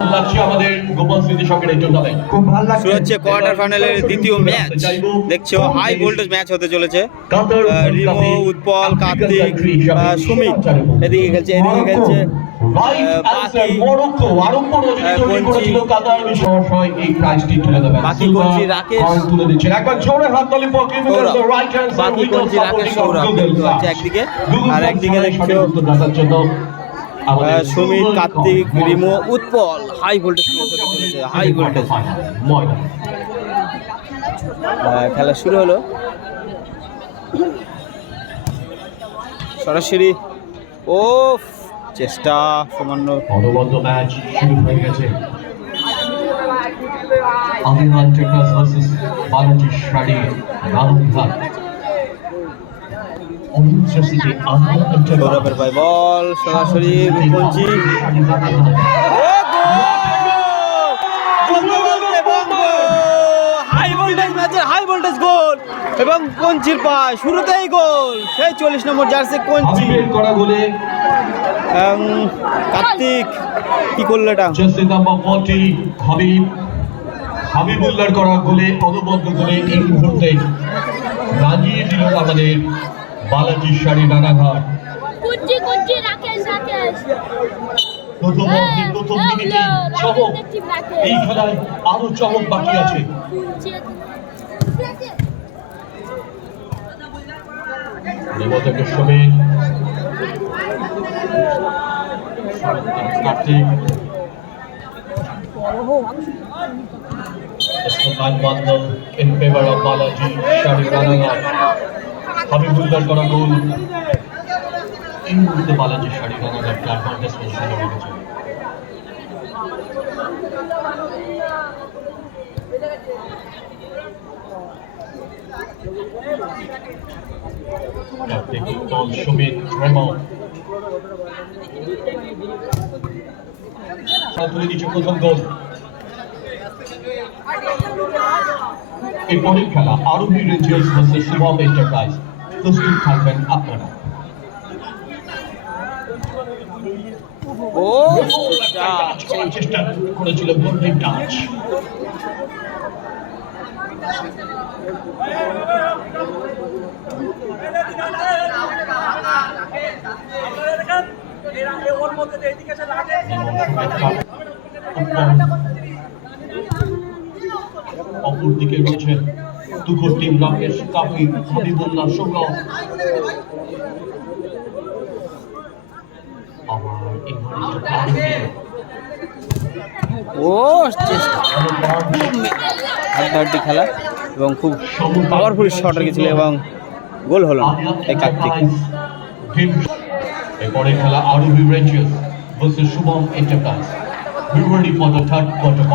লাগছে আমাদের স্মৃতি সঙ্গে এই খুব ভালো লাগছে। শুরু হচ্ছে কোয়ার্টার ফাইনালের দ্বিতীয় ম্যাচ দেখছ হাই ভোল্টেজ ম্যাচ হতে চলেছে। রিমো উৎপল কার্তিক সুমিত এদিকে খেলছে এদিকে খেলছে। বাকি- কঞ্চি- রাকেশ- বাকি কঞ্চি রাকেশ সৌরভ। Search। একদিকে। আর একদিকে দেখছ Sumit Kartik Rimo Utpal high voltage high voltage খেলা শুরু হলো। সরাসরি ও চেষ্টা সামান্য। অনবদ্য ম্যাচ শুরু হয়ে গেছে। আলিহান টেকাস ভার্সেস বালাজি শাড়ি রামঘাট অমৃতসরসিতে আলিহান সৌরভের ভাই বল সরাসরি রূপঞ্জি হাই ভোল্টেজ ম্যাচের হাই ভোল্টেজ গোল! এবং কঞ্চির পায় শুরুতেই গোল! সেই চল্লিশ নম্বর জার্সি কঞ্চি। কার্তিক কি করল এটা? Jersey number 40 Habib. হাবিবুল্লাহর করা গোলে অনবদ্য গোলে এই মুহূর্তে রাজিয়ে দিল আমাদের বালাজি শাড়ি রানাঘাট প্রথম অর্ধে প্রথম মিনিটে চমক। এই খেলায় আরও চমক বাকি আছে। নিমতকে Kartik. Sultan Bandal in favor of Balaji Shari Ranaghat. হাবিবুল্লাহর করা গোল এই মুহূর্তে বালাজি শাড়ি রানাঘাট অ্যাডভান্টেজ পজিশনে রেখেছে Taking প্রথম গোল। এরপরের খেলা আরবি রেঞ্জার্স শুভম এন্টারপ্রাইজ প্রস্তুত থাকবেন আপনারা। ও চেষ্টা করেছিল গোল্ডেন টাচ অপর দিকে রয়েছে তুখর টিম রাকেশ কাপি হাবিবুল্লাহ সৌরভ। ও হাড্ডাহাড্ডি খেলা এবং খুব পাওয়ারফুল শট রেখেছিল এবং গোল হলো না এই কার্তিক। এরপরে খেলা আরও বিভরেন্সিয়াস versus Shubham enterprise ready for the third quarter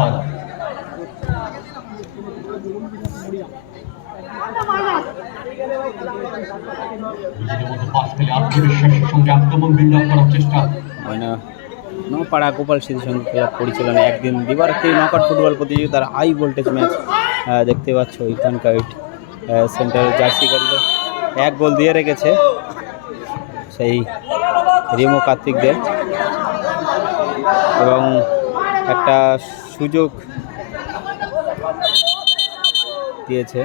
ফেলে আত্মবিশ্বাসের সঙ্গে আক্রমণ করার চেষ্টা। নপাড়া গোপাল স্মৃতির সঙ্গে ক্লাব পরিচালনা একদিন দিবার একটি নকআউট ফুটবল প্রতিযোগিতার হাই ভোল্টেজ ম্যাচ দেখতে পাচ্ছ ইথান কাইট সেন্টার জার্সি গাড়িতে এক গোল দিয়ে রেখেছে সেই রিমো কার্তিকদের। এবং একটা সুযোগ দিয়েছে।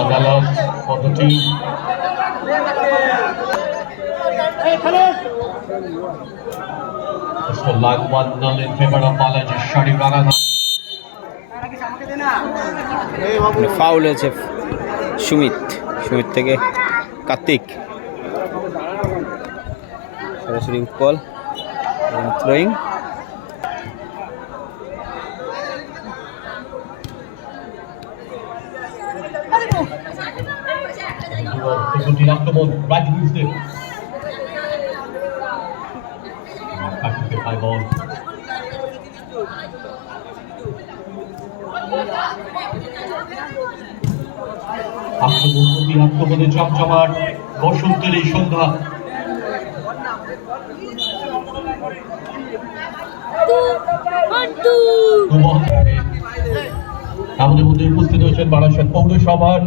আদালত কতটি ফাউল মানে হয়েছে সুমিত সুমিত থেকে কার্তিক। সরাসরি উৎপল থ্রোয়িং হাই বল আত্মবন্ধী আত্মবোধে চমচমাট বসন্তের এই সন্ধ্যা আমাদের মধ্যে উপস্থিত হয়েছেন বারাসাত পৌরসভার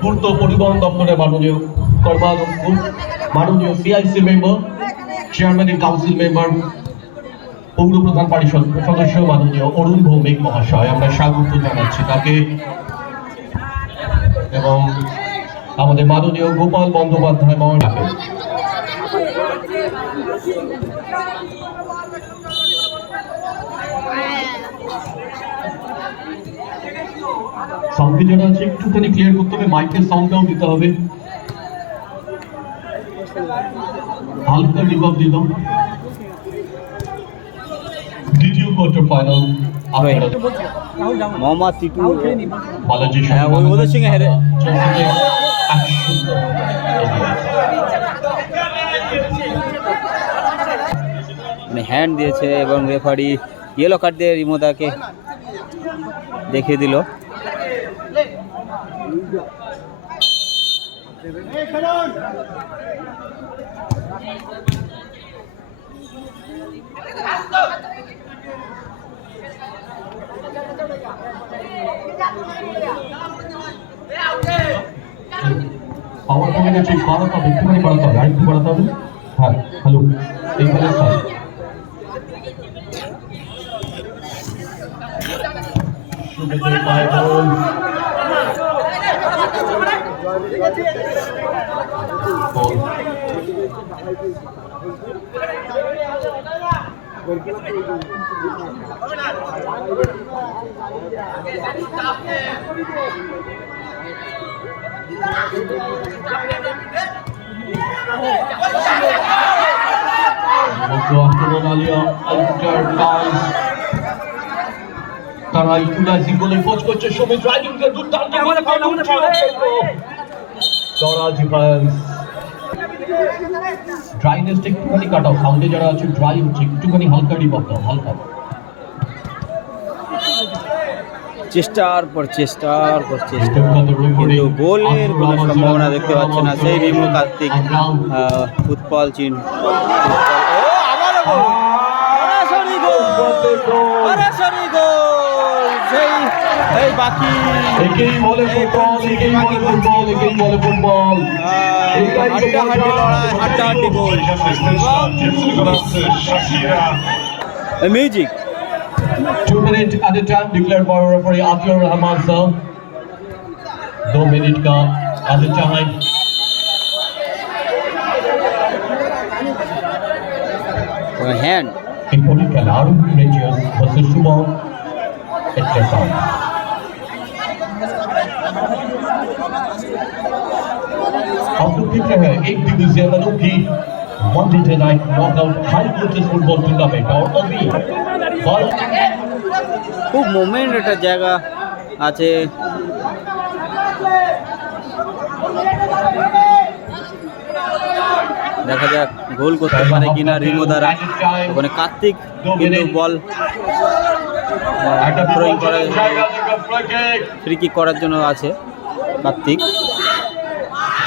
পূর্ত পরিবহন দপ্তরের মাননীয় কর্মাধ্যক্ষ মাননীয় CIC member chairman council member পৌর প্রধান পরিষদ সদস্য মাননীয় অরুণ ভৌমিক মহাশয়। আমরা স্বাগত জানাচ্ছি তাকে। এবং আমাদের মাননীয় গোপাল বন্দ্যোপাধ্যায় মহাশয় সাউন্ডে যারা আছে? একটুখানি ক্লিয়ার করতে হবে মাইকের সাউন্ডটাও দিতে হবে। হালকা রিভাব দিলাম দ্বিতীয় কোয়ার্টার ফাইনাল মোহাম্মদ টিটু বালাজি হ্যাঁ, ওই ওদের সঙ্গে হেরে। এগিয়ে। মানে হ্যান্ড দিয়েছে এবং রেফারি ইয়েলো কার্ড দিয়ে রিমোদাকে দেখিয়ে দিল পাওয়ার কমে গেছে বাড়াতে হবে একটুখানি বাড়াতে হবে আরেকটু বাড়াতে হবে হ্যাঁ হ্যালো স্যার সুবিধে পায় বল বল মধ্য আক্রমণ আলিয়া আল্টার টাইস তারা ইকুলাইজিং বলে কোচ করছে ড্রাইভিং কে দুর্দান্ত করে দরা ডিফেন্স ড্রাইনেস একটুখানি কাটাও সাউন্ডে যারা আছে ড্রাই হচ্ছে একটুখানি হালকা রিভাব দাও হালকা। চেষ্টার পর চেষ্টার পর চেষ্টা। কিন্তু গোলের কোনো সম্ভাবনা দেখতে পাচ্ছে না। সেই রিমু কার্তিক উৎপল চিন এই বাকি একেই বলে ফুটবল একেই বলে ফুটবল একেই বলে ফুটবল। হাড্ডাহাড্ডি লড়াই হাড্ডাহাড্ডি goal music Two minutes at a time declared by referee Atlur Rahman sir. दो मिनट का at a time. হ্যান্ড এরপরই খেলা আরো রেঞ্জার্স ভার্সেস শুভম এটলেসান आप लोग देख रहे हैं एक दिवसीय अनोखी Monday day night knockout high voltage football tournament और अभी बाल খুব মোমেন্ট একটা জায়গা আছে দেখা যাক গোল করতে পারে কিনা রিমো দ্বারা ওখানে কার্তিক কিন্তু বল একটা থ্রোয়িং করার জায়গা থেকে ফ্রি কিক ফ্রি কিক করার জন্য আছে কার্তিক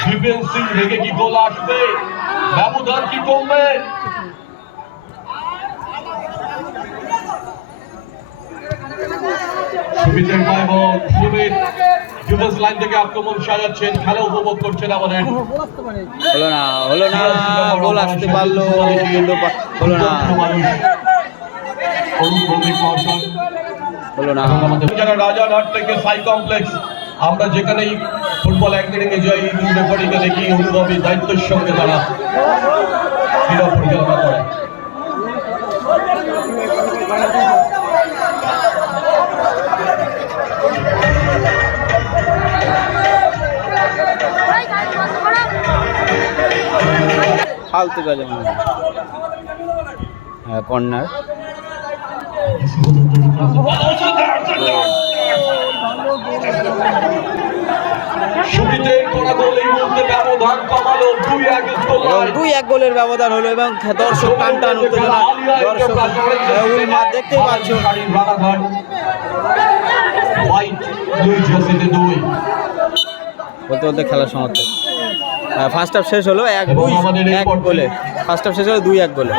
শিবেন সিং থেকে কি গোল আসবে? ব্যবধান কি কমবে সুবিধের পায় বল সুবিধ যুবস লাইন থেকে আক্রমণ সাজাচ্ছেন খেলা উপভোগ করছেন আমাদের। হলো না হলো না গোল আসতে পারল কিন্তু হলো না। অরুণ ভৌমিক হলো না। আমাদের রাজারহাট থেকে সাই কমপ্লেক্স আমরা যেখানেই ফুটবল অ্যাঙ্গেলিংয়ে যাই দুই রেফারিকে দেখি অনুভবী দায়িত্বের সঙ্গে তারা ক্রীড়া পরিচালনা করে? ফালতু মনে হয়। হ্যাঁ কর্নার সুবিধে করা গোল এই মুহূর্তে ব্যবধান কমালো দুই এক দুই এক গোলের ব্যবধান হলো এবং দর্শক টান টান উত্তেজনা দর্শক দেখতেই পাচ্ছ। দুই বলতে বলতে খেলা সমাপ্ত। ফার্স্ট হাফ শেষ হলো এক দুই এক গোলে। ফার্স্ট হাফ শেষ হলো দুই এক গোলে।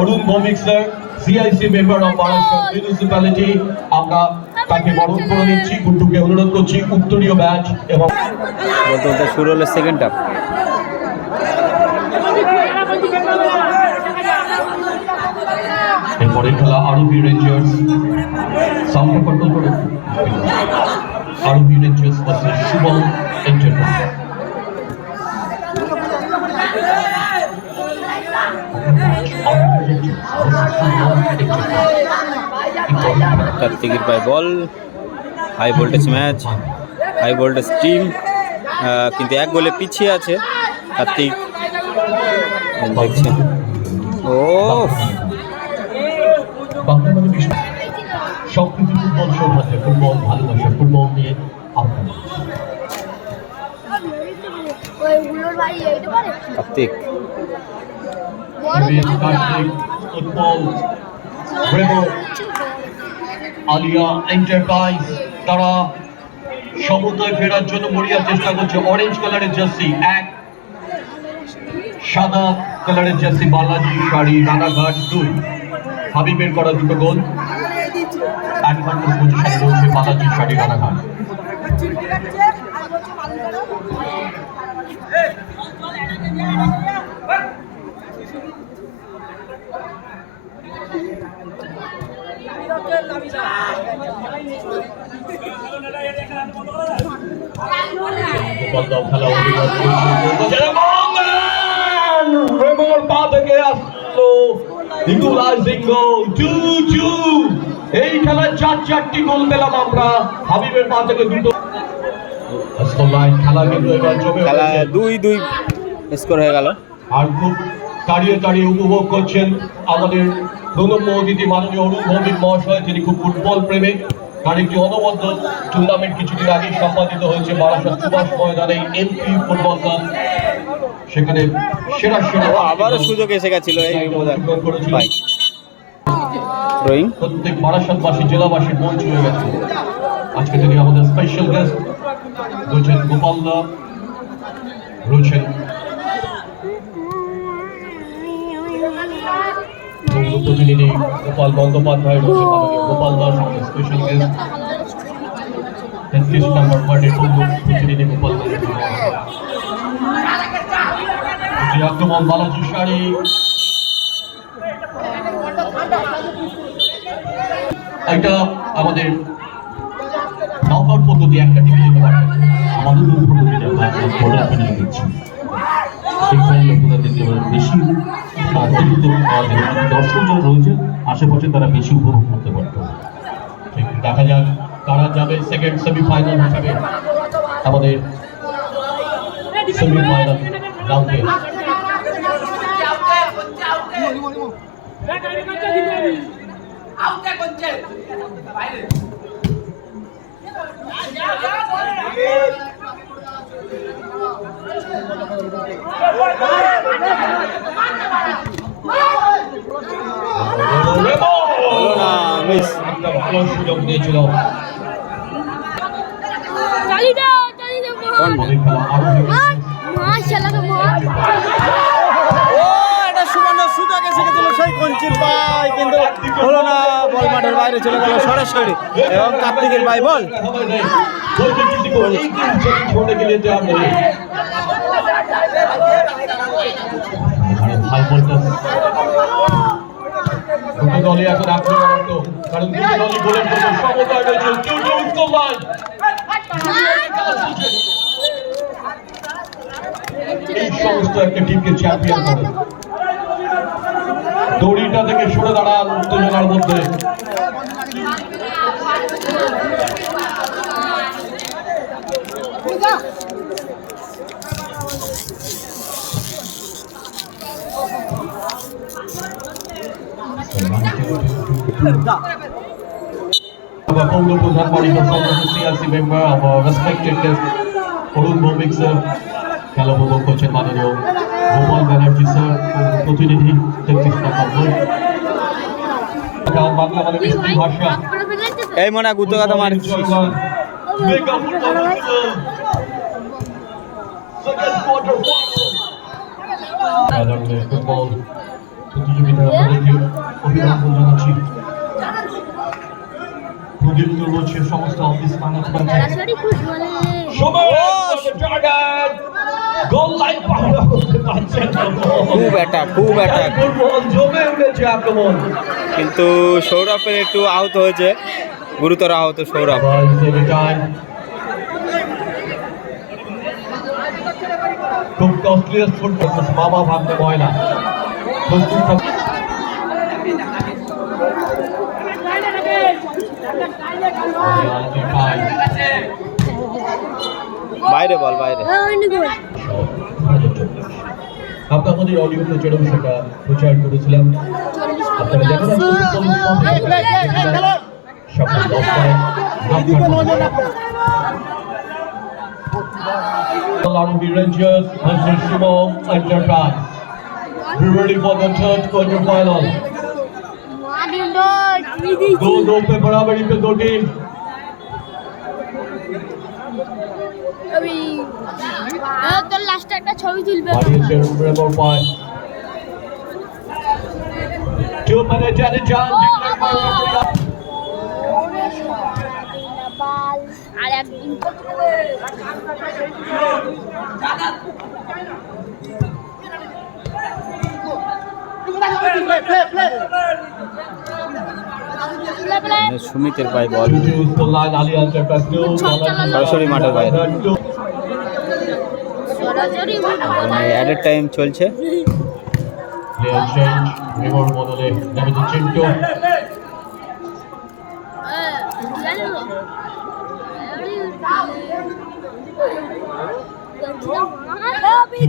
Arun Bhowmik sir CIC member of Barasat municipality আমরা তাকে বরণ করে নিচ্ছি গুড্ডুকে অনুরোধ করছি উত্তরীয় ব্যাচ এবং বলতে বলতে শুরু হলো সেকেন্ড হাফ এরপরে খেলা আরবি রেঞ্জার্স সাউন্ড কন্ট্রোল করে আরবি রেঞ্জার্স ভার্সেস শুভম এন্টারপ্রাইজ কার্তিকের পায় ball. High voltage match high voltage team কিন্তু এক গোলে পিছিয়ে আছে কার্তিক। দেখছেন ও বাংলা বিশ্ব সব কিছু ফুটবল সৌভাগ্য ফুটবল ভালোবাসা ফুটবল নিয়ে আপনার ওইগুলোর বাড়ি এইটা পারে কার্তিক। বড় কার্তিক ফুটবল রেবো আলিয়া এন্টারপ্রাইজ তারা সমুদ্রে ফেরার জন্য মরিয়া চেষ্টা করছে। অরেঞ্জ কালারের জার্সি এক সাদা কালারের জার্সি বালাজি শাড়ি, রানাঘাট দুই। হাবিবের করা দুটো গোল। অ্যাডভান্টেজ পজিশনে রয়েছে বালাজি শাড়ি, রানাঘাট। এই খেলায় চার চারটি গোল পেলাম আমরা হাবিবের পা থেকে দুটো খেলা দুই দুই উপভোগ করছেন আমাদের প্রণব অতিথি মাননীয় অরুণ ভৌমিক মহাশয় তিনি খুব ফুটবল প্রেমিক তার একটি অনবদ্য টুর্নামেন্ট কিছুদিন আগে সম্পাদিত হয়েছে বারাসাত সুভাষ ময়দানে এমপি ফুটবল ক্লাব। সেখানে সেরা সেরা আবারও সুযোগ এসে গেছিল এই প্রত্যেক বারাসাতবাসী জেলাবাসীর মন ছুঁয়ে গেছে। আজকে তিনি আমাদের স্পেশাল গেস্ট রয়েছেন গোপাল দা রয়েছেন প্রতিনিধি গোপাল বন্দ্যোপাধ্যায় গোপাল দাস স্পেশাল শাড়ি। এটা আমাদের নকআউট পদ্ধতি, একটা টিমে আমাদের দিচ্ছি সেখানে লোকেরা ওরা বেশি অতিরিক্ত দর্শক যারা রয়েছে, আশেপাশে তারা বেশি উপভোগ করতে পারতো। দেখা যাক কারা যাবে সেকেন্ড সেমিফাইনাল হিসাবে আমাদের সেমিফাইনাল রাউন্ডে। একটা ভালো সুযোগ দিয়েছিল হলো না বল মাঠের বাইরে চলে গেল সরাসরি এবং কার্তিকের ভাই বল ভোল্টেজ দুটো দলই এখন আক্রমণাত্ম কারণ দুটো দলই গোলের এই সমস্ত একটা টিমকে চ্যাম্পিয়ন করে। দড়িটা থেকে সরে দাঁড়ান উত্তেজনার মধ্যে। Our Pongo Pradhan Parishad Sangha CRC member, our respected guest, Arun Bhowmik sir খেলা উপভোগ করছেন মাননীয় গোপাল ব্যানার্জি স্যার প্রতিনিধি তেত্রিশ নম্বর বাংলা মানে মিষ্টি ভাষা এই মনে হয় গুতো কথা মার. Second quarter প্রতিযোগিতা অভিনন্দন জানাচ্ছি না খুব খুব জমে উঠেছে আক্রমণ কিন্তু সৌরভের একটু আহত হয়েছে, গুরুতর আহত সৌরভ. খুব কস্টলিয়েস্ট ফুটবল মামা ভাবতে প্রস্তুত থাক বাইরে বল বাইরে। আমরা আমাদের অডিও প্রচারও সেটা প্রচার করেছিলাম। আপনারা দেখা যাচ্ছে সকাল দশটায় Army Rangers Sumo Enterprise. Be ready for the third quarter final. दो दो पे बराबरी पे दो टीम তোর লাস্টে একটা ছবি তুলবে বাড়িয়েছে number five. Two minutes at a chance. declared by referee. আর একদিন মানে সুমিতের পায়ে বল। সরাসরি মাঠের বাইরে। মানে টাইম চলছে।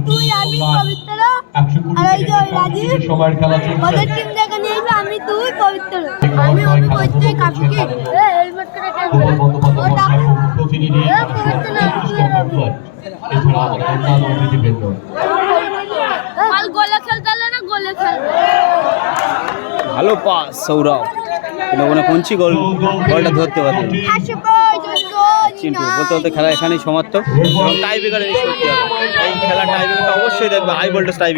তুই আমি পবিত্র একশো কুড়ি আর এই যে থেকে রাজীব, একশো সময়ের খেলা চলছে। টিম দেখে নিয়েছিল আমি তুই পবিত্র। আমি আমি করতে কাকুকে। হেলমেট করে গোপাল বন্দ্যোপাধ্যায় ওটা মহাশয় প্রতিনিধি এ, পবিত্র না, এছাড়া অন্যান্য অতিথিবৃন্দ কাল গোলে খেলতে না গোলে খেলবে। ভালো পাস সৌরভ। কিন্তু ওখানে কুঞ্চি গোল বলটা ধরতে পারবে চিন্টু বলতে বলতে খেলা এখানেই সমাপ্ত। টাই এই খেলার টাই অবশ্যই দেখবে। হাই ভোল্টেজ টাই